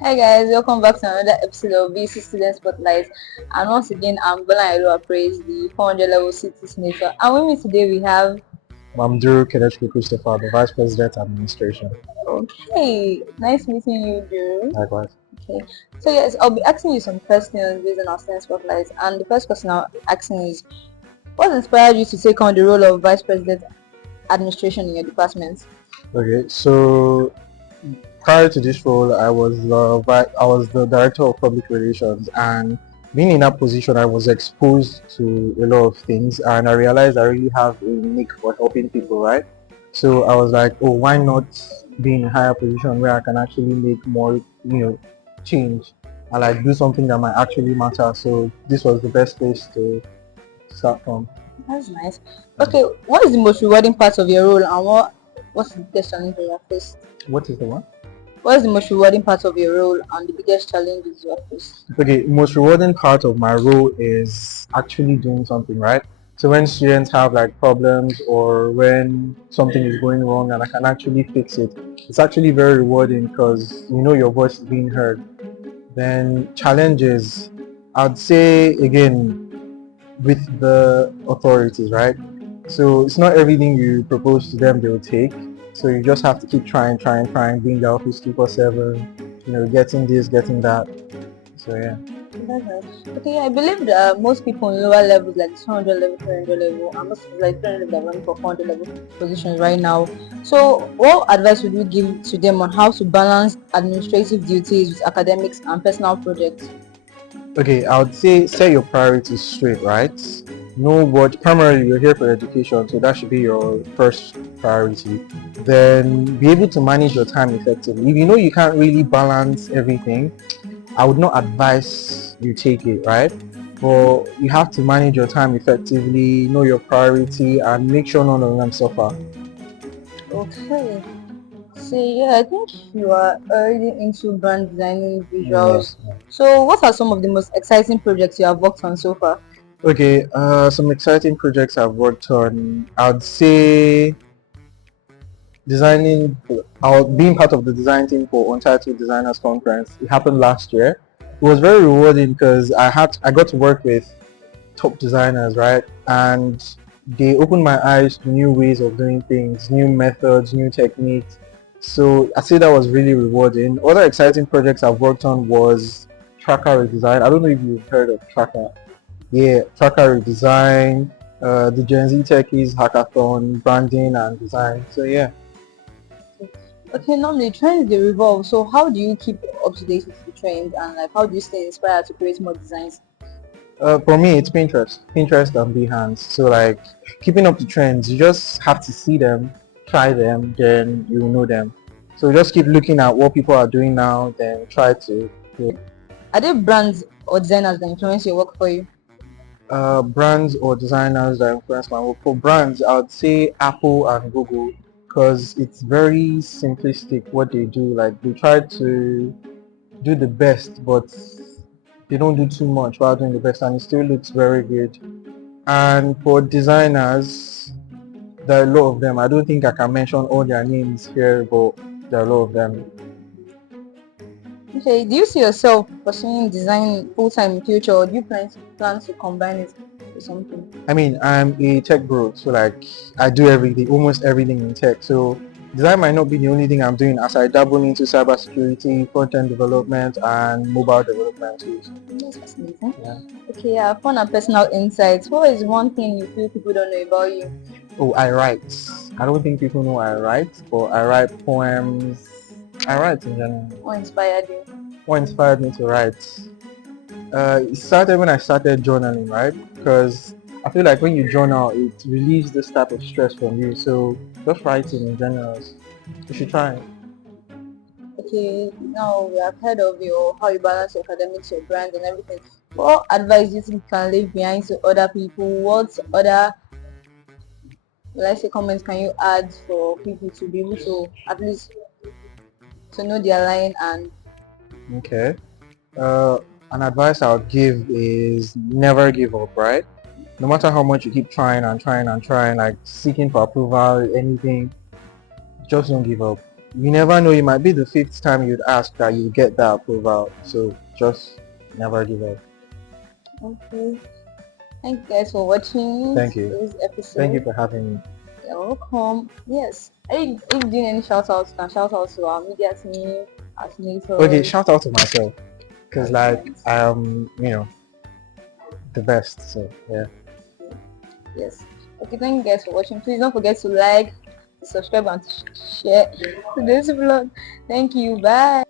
Hi guys, welcome back to another episode of BUCC Student Spotlight. And once again, I'm Bola Elo Praise, the 400 level city senator. And with me today we have. I'm Duru Kenechukwu Christopher, the Vice President Administration. Okay, nice meeting you, Duru. Likewise. Okay, so yes, I'll be asking you some questions based on our Student Spotlight. And the first question I'm asking is, what inspired you to take on the role of Vice President Administration in your department? Okay, so prior to this role, I was the Director of Public Relations, and being in that position, I was exposed to a lot of things, and I realized I really have a nick for helping people, right? So I was like, oh, why not be in a higher position where I can actually make more, change and like do something that might actually matter. So this was the best place to start from. That's nice. Okay, what is the most rewarding part of your role, and what's the biggest challenge you have faced? What is the one? What is the most rewarding part of your role and the biggest challenges you have faced? Okay, most rewarding part of my role is actually doing something, right? So when students have like problems or when something is going wrong and I can actually fix it, it's actually very rewarding because you know your voice is being heard. Then challenges, I'd say again with the authorities, right? So it's not everything you propose to them they will take. So you just have to keep trying, being the office 247, getting this, getting that. So yeah. That's nice. Okay, I believe that most people in lower levels, like 200 level, 300 level, and most like 300 level, are running for 400 level positions right now. So, what advice would you give to them on how to balance administrative duties with academics and personal projects? Okay, I would say set your priorities straight, right? Know what primarily you're here for education, so that should be your first priority. Then be able to manage your time effectively. If you know you can't really balance everything, I would not advise you take it, right? But you have to manage your time effectively, know your priority, and make sure none of them suffer. Okay. So yeah, I think you are already into brand designing Yeah. visuals. So what are some of the most exciting projects you have worked on so far? Okay, some exciting projects I've worked on. I'd say designing, being part of the design team for Untitled Designers Conference. It happened last year. It was very rewarding because I got to work with top designers, right? And they opened my eyes to new ways of doing things, new methods, new techniques. So I say that was really rewarding. Other exciting projects I've worked on was Tracker redesign. I don't know if you've heard of Tracker. Yeah, Tracker redesign, the Gen Z Techies hackathon, branding and design. So yeah. Okay, normally trends they revolve. So how do you keep up to date with the trends and like how do you stay inspired to create more designs? For me, it's Pinterest and Behance. So like keeping up the trends, you just have to see them, try them, then you will know them. So just keep looking at what people are doing now, then try to. Are there brands or designers that influence your work for you? Brands or designers that influence my work. For brands, I would say Apple and Google because it's very simplistic what they do. Like they try to do the best, but they don't do too much while doing the best, and it still looks very good. And for designers, there are a lot of them. I don't think I can mention all their names here, but there are a lot of them. Okay, do you see yourself pursuing design full time in future or do you plan to combine it with something? I mean, I'm a tech bro, so like I do everything, almost everything in tech. So design might not be the only thing I'm doing as I dabble into cybersecurity, front-end development, and mobile development tools. That's fascinating. Yeah. Okay, yeah, fun and personal insights. What is one thing you feel people don't know about you? Oh, I write. I don't think people know I write, but I write poems. I write in general. What inspired you? What inspired me to write? It started when I started journaling, right? Because I feel like when you journal, it relieves this type of stress from you. So just writing in general, you should try it. Okay, now we have heard of your how you balance your academics, your brand and everything. What advice do you think you can leave behind to other people? What other let's say comments can you add for people to be able to at least to know their line and Okay. Uh, an advice I would give is never give up, right? No matter how much you keep trying and trying and trying, like seeking for approval, anything, just don't give up. you never know, it might be the fifth time you'd ask that you get that approval. So just never give up. Okay. Thank you guys for watching Thank you. today's Thank you episode. for having me. You're welcome. Yes. Are you doing any shout outs? Can shout out to our media team, our Okay, senators, shout out to myself because our like friends. I am, the best. So yeah. Yes. Okay, thank you guys for watching. Please don't forget to like, to subscribe, and to share today's vlog. Thank you. Bye.